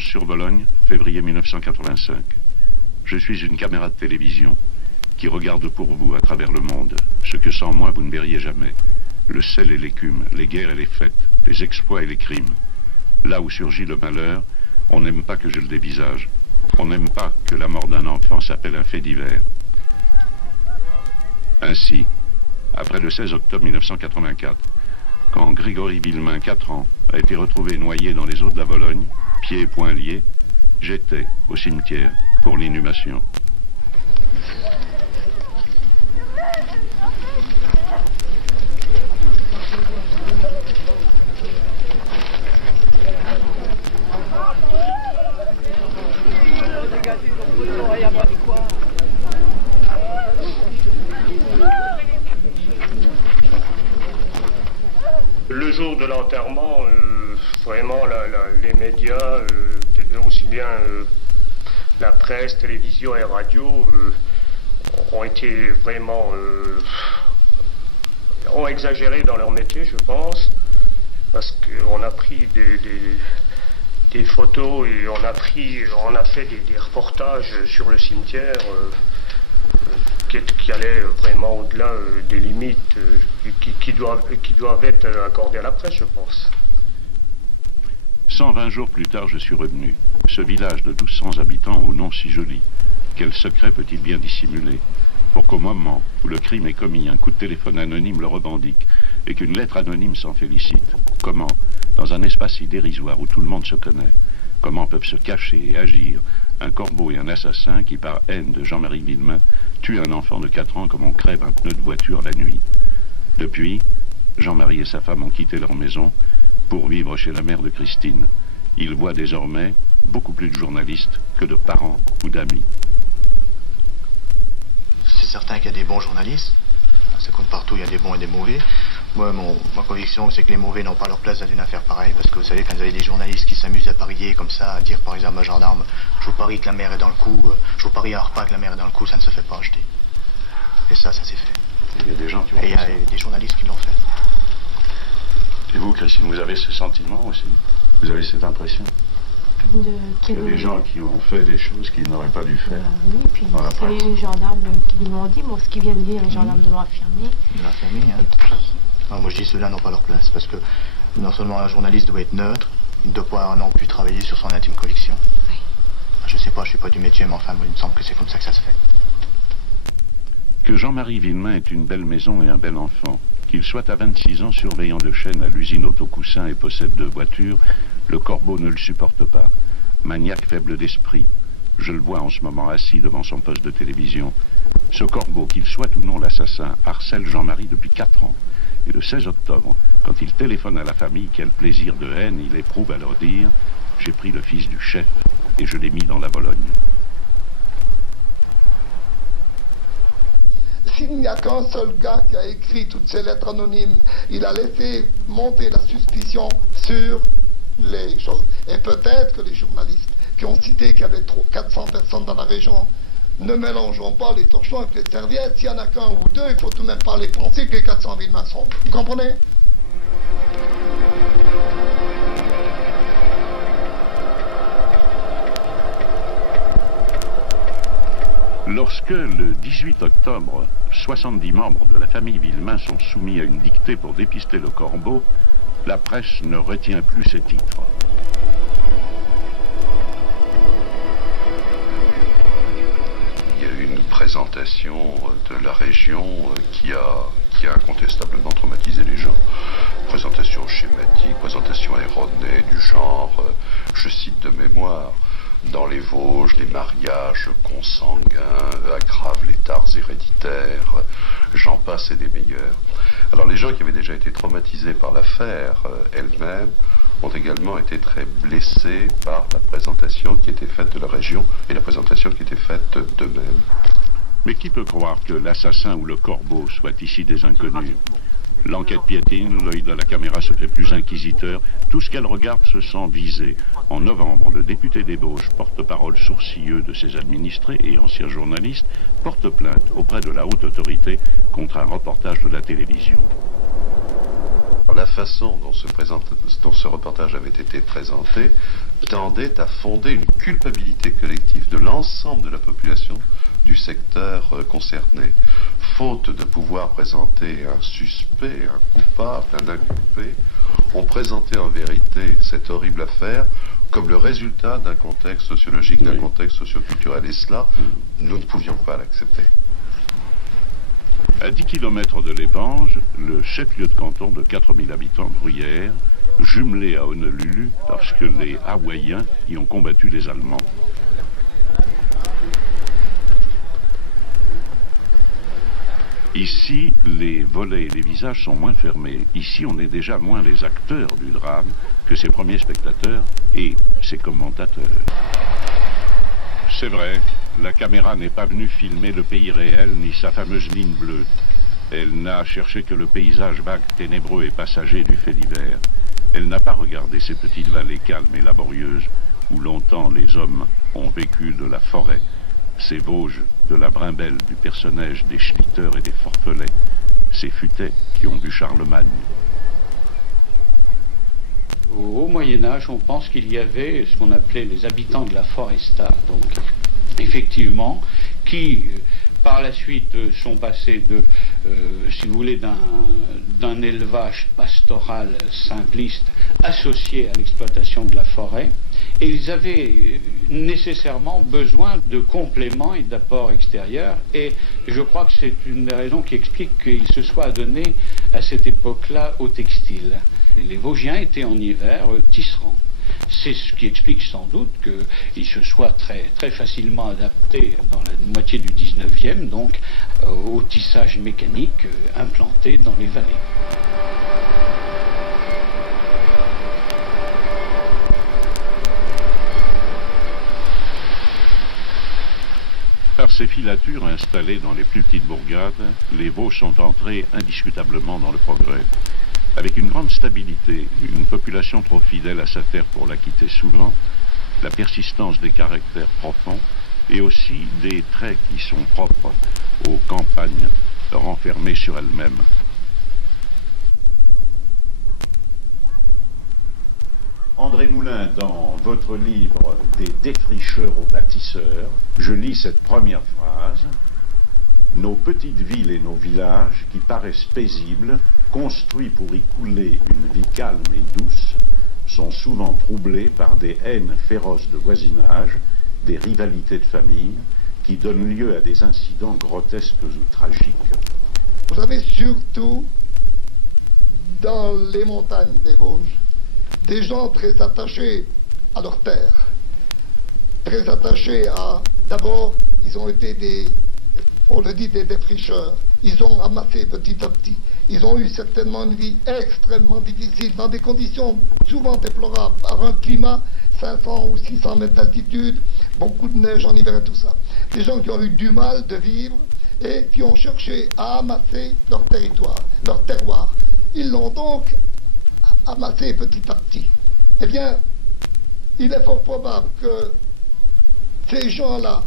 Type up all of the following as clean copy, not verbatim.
Blanche-sur-Bologne, février 1985. Je suis une caméra de télévision qui regarde pour vous à travers le monde ce que sans moi vous ne verriez jamais. Le sel et l'écume, les guerres et les fêtes, les exploits et les crimes. Là où surgit le malheur, on n'aime pas que je le dévisage. On n'aime pas que la mort d'un enfant s'appelle un fait divers. Ainsi, après le 16 octobre 1984, quand Grégory Villemain, 4 ans, a été retrouvé noyé dans les eaux de la Bologne, pieds et poings liés, j'étais au cimetière pour l'inhumation. Le jour de l'enterrement, vraiment les médias, aussi bien la presse, télévision et radio, ont été vraiment ont exagéré dans leur métier, je pense, parce qu'on a pris des photos et on a fait des reportages sur le cimetière qui allaient vraiment au-delà des limites qui doivent être accordées à la presse, je pense. 120 jours plus tard, je suis revenu. Ce village de 1200 habitants au nom si joli, quel secret peut-il bien dissimuler pour qu'au moment où le crime est commis, un coup de téléphone anonyme le revendique et qu'une lettre anonyme s'en félicite? Comment, dans un espace si dérisoire où tout le monde se connaît, comment peuvent se cacher et agir un corbeau et un assassin qui, par haine de Jean-Marie Villemain, tuent un enfant de 4 ans comme on crève un pneu de voiture la nuit? Depuis, Jean-Marie et sa femme ont quitté leur maison pour vivre chez la mère de Christine. Ils voient désormais beaucoup plus de journalistes que de parents ou d'amis. C'est certain qu'il y a des bons journalistes. C'est comme partout, il y a des bons et des mauvais. Moi, ma conviction, c'est que les mauvais n'ont pas leur place dans une affaire pareille. Parce que vous savez, quand vous avez des journalistes qui s'amusent à parier comme ça, à dire par exemple à un gendarme, je vous parie que la mère est dans le coup, je vous parie à un repas que la mère est dans le coup, ça ne se fait pas acheter. Et ça s'est fait. Il y a des gens qui ont fait ça. Et il y a des journalistes qui l'ont fait. Et vous, Christine, vous avez ce sentiment aussi? Vous avez cette impression? Il y a des gens qui ont fait des choses qu'ils n'auraient pas dû faire. Oui, puis c'est les gendarmes qui l'ont dit, bon, ce qu'ils viennent de dire, les gendarmes l'ont affirmé. Ils l'ont affirmé, hein. Et puis... moi je dis ceux-là n'ont pas leur place, parce que non seulement un journaliste doit être neutre, il ne doit pas non plus travailler sur son intime conviction. Oui. Je sais pas, je suis pas du métier, mais enfin, il me semble que c'est comme ça que ça se fait. Que Jean-Marie Villemain ait une belle maison et un bel enfant, qu'il soit à 26 ans surveillant de chaîne à l'usine Autocoussin et possède 2 voitures, le corbeau ne le supporte pas. Maniaque faible d'esprit, je le vois en ce moment assis devant son poste de télévision. Ce corbeau, qu'il soit ou non l'assassin, harcèle Jean-Marie depuis 4 ans. Et le 16 octobre, quand il téléphone à la famille, quel plaisir de haine il éprouve à leur dire « J'ai pris le fils du chef et je l'ai mis dans la Bologne ». S'il n'y a qu'un seul gars qui a écrit toutes ces lettres anonymes, il a laissé monter la suspicion sur les choses. Et peut-être que les journalistes qui ont cité qu'il y avait 400 personnes dans la région, ne mélangeons pas les torchons avec les serviettes. S'il n'y en a qu'un ou deux, il faut tout de même pas les penser que les 400 Villemain sont. Vous comprenez? Lorsque, le 18 octobre, 70 membres de la famille Villemain sont soumis à une dictée pour dépister le corbeau, la presse ne retient plus ses titres. Il y a eu une présentation de la région qui a incontestablement traumatisé les gens. Présentation schématique, présentation erronée du genre, je cite de mémoire, dans les Vosges, les mariages consanguins aggravent les tares héréditaires, j'en passe et des meilleurs. Alors les gens qui avaient déjà été traumatisés par l'affaire elle-même ont également été très blessés par la présentation qui était faite de la région et la présentation qui était faite d'eux-mêmes. Mais qui peut croire que l'assassin ou le corbeau soit ici des inconnus? L'enquête piétine, l'œil de la caméra se fait plus inquisiteur, tout ce qu'elle regarde se sent visé. En novembre, le député d'Ébauche, porte-parole sourcilleux de ses administrés et ancien journaliste, porte plainte auprès de la haute autorité contre un reportage de la télévision. La façon dont ce reportage avait été présenté tendait à fonder une culpabilité collective de l'ensemble de la population du secteur concerné. Faute de pouvoir présenter un suspect, un coupable, un inculpé, on présentait en vérité cette horrible affaire comme le résultat d'un contexte sociologique, d'un contexte socioculturel. Et cela, nous ne pouvions pas l'accepter. À 10 km de l'Épange, le chef-lieu de canton de 4000 habitants, Bruyères, jumelé à Honolulu parce que les Hawaïens y ont combattu les Allemands. Ici, les volets et les visages sont moins fermés. Ici, on est déjà moins les acteurs du drame que ses premiers spectateurs et ses commentateurs. C'est vrai, la caméra n'est pas venue filmer le pays réel ni sa fameuse ligne bleue. Elle n'a cherché que le paysage vague, ténébreux et passager du fait divers. Elle n'a pas regardé ces petites vallées calmes et laborieuses où longtemps les hommes ont vécu de la forêt, ces Vosges de la Brimbelle, du personnage des Schlitters et des Forfelets, ces Futets qui ont vu Charlemagne. Au Moyen-Âge, on pense qu'il y avait ce qu'on appelait les habitants de la foresta, donc effectivement, qui par la suite sont passés de, si vous voulez, d'un élevage pastoral simpliste associé à l'exploitation de la forêt, et ils avaient nécessairement besoin de compléments et d'apports extérieurs, et je crois que c'est une des raisons qui explique qu'ils se soient adonnés à cette époque-là au textile. Les Vosgiens étaient en hiver tisserands. C'est ce qui explique sans doute qu'ils se soient très facilement adaptés dans la moitié du 19e, donc au tissage mécanique implanté dans les vallées. Par ces filatures installées dans les plus petites bourgades, les Vosges sont entrés indiscutablement dans le progrès. Avec une grande stabilité, une population trop fidèle à sa terre pour la quitter souvent, la persistance des caractères profonds et aussi des traits qui sont propres aux campagnes renfermées sur elles-mêmes. André Moulin, dans votre livre « Des défricheurs aux bâtisseurs », je lis cette première phrase. « Nos petites villes et nos villages, qui paraissent paisibles, construits pour y couler une vie calme et douce, sont souvent troublés par des haines féroces de voisinage, des rivalités de famille, qui donnent lieu à des incidents grotesques ou tragiques. » Vous avez surtout, dans les montagnes des Vosges, des gens très attachés à leur terre, très attachés à... D'abord, ils ont été on le dit, des défricheurs. Ils ont amassé petit à petit. Ils ont eu certainement une vie extrêmement difficile, dans des conditions souvent déplorables, par un climat 500 ou 600 mètres d'altitude, beaucoup de neige en hiver et tout ça. Des gens qui ont eu du mal de vivre et qui ont cherché à amasser leur territoire, leur terroir. Ils l'ont donc amassé petit à petit. Eh bien, il est fort probable que ces gens-là,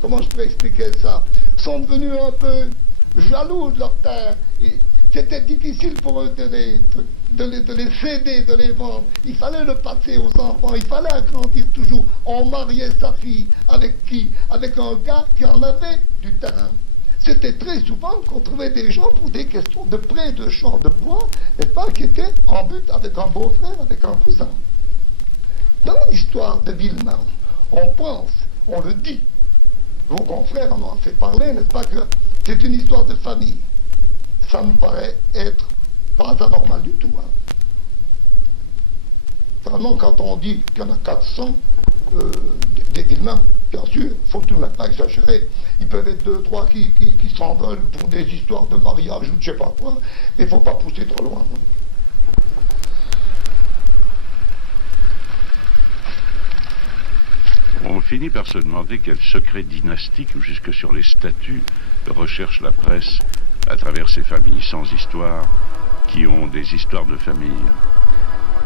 comment je peux expliquer ça, sont devenus un peu jaloux de leur terre. C'était difficile pour eux de les céder, de les vendre. Il fallait le passer aux enfants, il fallait agrandir toujours. On mariait sa fille avec qui? Avec un gars qui en avait du terrain. C'était très souvent qu'on trouvait des gens pour des questions de près, de champs, de bois, et pas qui étaient en but avec un beau-frère, avec un cousin. Dans l'histoire de Villemain, on pense, on le dit, vos confrères en ont assez parlé, n'est-ce pas, que c'est une histoire de famille. Ça me paraît être pas anormal du tout. Hein. Vraiment, quand on dit qu'il y en a 400 des Villemains, bien sûr, il faut tout de même pas exagérer. Ils peuvent être 2, 3 qui s'envolent pour des histoires de mariage ou de je sais pas quoi, mais il ne faut pas pousser trop loin. Non. On finit par se demander quel secret dynastique ou jusque sur les statuts recherche la presse à travers ces familles sans histoire qui ont des histoires de famille.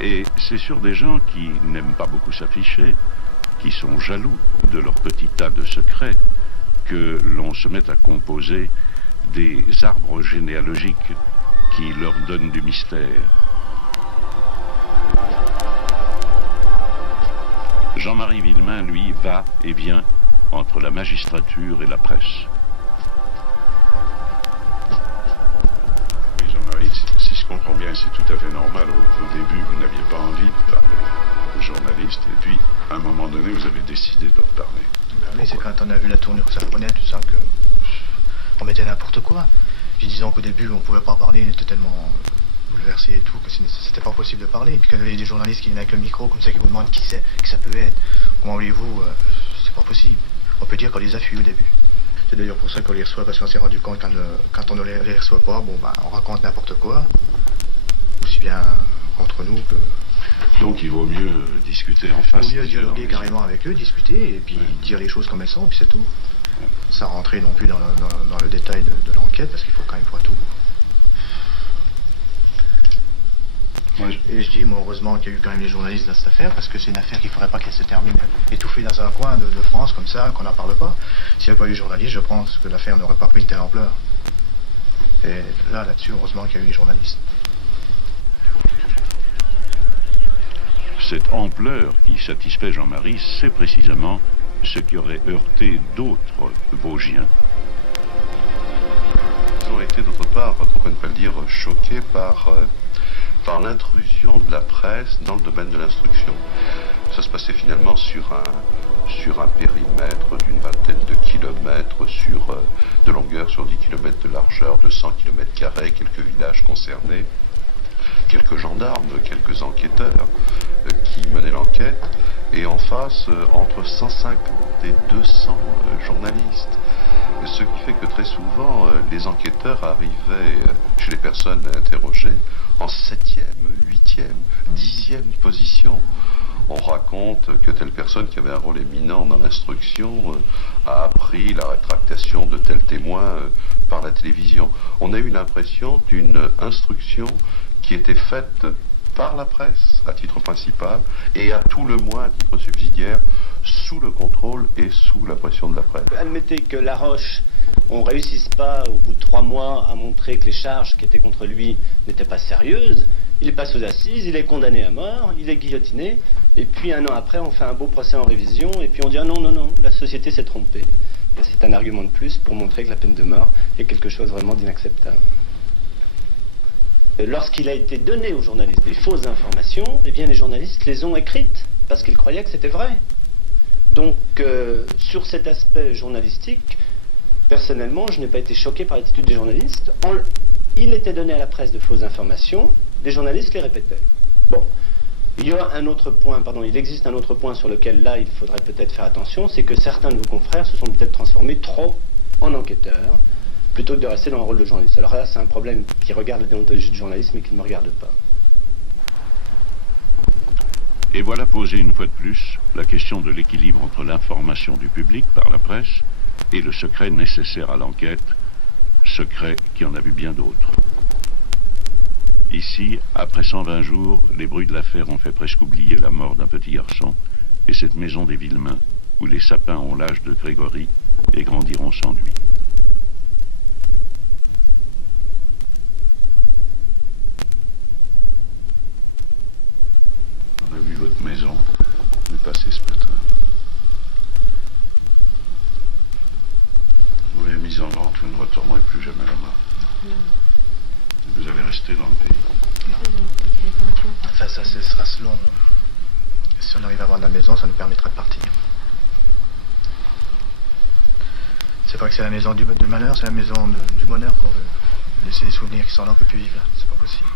Et c'est sur des gens qui n'aiment pas beaucoup s'afficher, qui sont jaloux de leur petit tas de secrets, que l'on se met à composer des arbres généalogiques qui leur donne du mystère. Jean-Marie Villemain, lui, va et vient entre la magistrature et la presse. Oui, Jean-Marie, si je comprends bien, c'est tout à fait normal. Au début, vous n'aviez pas envie de parler aux journalistes, et puis, à un moment donné, vous avez décidé de leur parler. Ben oui, c'est quand on a vu la tournure que ça prenait, tout ça, que on mettait n'importe quoi. Puis disons qu'au début, on pouvait pas parler, on était tellement bouleversé et tout, que c'était pas possible de parler. Et puis quand il y avait des journalistes qui venaient avec le micro, comme ça, qui vous demandent qui c'est, qui ça peut être, comment voulez-vous, c'est pas possible. On peut dire qu'on les a fui au début. C'est d'ailleurs pour ça qu'on les reçoit, parce qu'on s'est rendu compte quand on ne les reçoit pas, bon, ben, on raconte n'importe quoi, aussi bien entre nous que... Donc il vaut mieux discuter en face. Il vaut mieux dialoguer carrément avec eux, discuter, et puis dire les choses comme elles sont, puis c'est tout. Sans rentrer non plus dans le détail de l'enquête, parce qu'il faut quand même voir tout. Et je dis, moi, heureusement qu'il y a eu quand même les journalistes dans cette affaire, parce que c'est une affaire qu'il ne faudrait pas qu'elle se termine étouffée dans un coin de France, comme ça, qu'on n'en parle pas. S'il n'y avait pas eu les journalistes, je pense que l'affaire n'aurait pas pris une telle ampleur. Et là-dessus, heureusement qu'il y a eu les journalistes. Cette ampleur qui satisfait Jean-Marie, c'est précisément ce qui aurait heurté d'autres Vosgiens. Ils ont été d'autre part, pourquoi ne pas le dire, choqués par l'intrusion de la presse dans le domaine de l'instruction. Ça se passait finalement sur un périmètre d'une vingtaine de kilomètres, de longueur sur 10 kilomètres de largeur, de 100 kilomètres carrés, quelques villages concernés, quelques gendarmes, quelques enquêteurs qui menaient l'enquête, et en face, entre 150 et 200 journalistes. Ce qui fait que très souvent, les enquêteurs arrivaient chez les personnes interrogées en 7e, 8e, 10e position. On raconte que telle personne qui avait un rôle éminent dans l'instruction a appris la rétractation de tel témoin par la télévision. On a eu l'impression d'une instruction qui était faite par la presse à titre principal et à tout le moins à titre subsidiaire sous le contrôle et sous la pression de la presse. Admettez que Laroche, on ne réussisse pas au bout de 3 mois à montrer que les charges qui étaient contre lui n'étaient pas sérieuses. Il passe aux assises, il est condamné à mort, il est guillotiné, et puis 1 an après on fait un beau procès en révision, et puis on dit ah non, la société s'est trompée. Et c'est un argument de plus pour montrer que la peine de mort est quelque chose vraiment d'inacceptable. Lorsqu'il a été donné aux journalistes des fausses informations, eh bien les journalistes les ont écrites, parce qu'ils croyaient que c'était vrai. Donc, sur cet aspect journalistique, personnellement, je n'ai pas été choqué par l'attitude des journalistes. Il était donné à la presse de fausses informations, les journalistes les répétaient. Bon, il existe un autre point sur lequel, là, il faudrait peut-être faire attention, c'est que certains de vos confrères se sont peut-être transformés trop en enquêteurs, plutôt que de rester dans le rôle de journaliste. Alors là, c'est un problème qui regarde la déontologie du journalisme et qui ne me regarde pas. Et voilà posée une fois de plus la question de l'équilibre entre l'information du public par la presse et le secret nécessaire à l'enquête, secret qui en a vu bien d'autres. Ici, après 120 jours, les bruits de l'affaire ont fait presque oublier la mort d'un petit garçon et cette maison des Villemain, où les sapins ont l'âge de Grégory et grandiront sans lui. On a vu votre maison, on est passé ce matin. Vous l'avez mise en vente, vous ne retournerez plus jamais là-bas. Vous allez rester dans le pays. Non. Ça ce sera selon... Si on arrive à vendre la maison, ça nous permettra de partir. C'est pas que c'est la maison du malheur, c'est la maison du bonheur qu'on veut laisser les souvenirs qui sont là, on peut plus vivre là. C'est pas possible.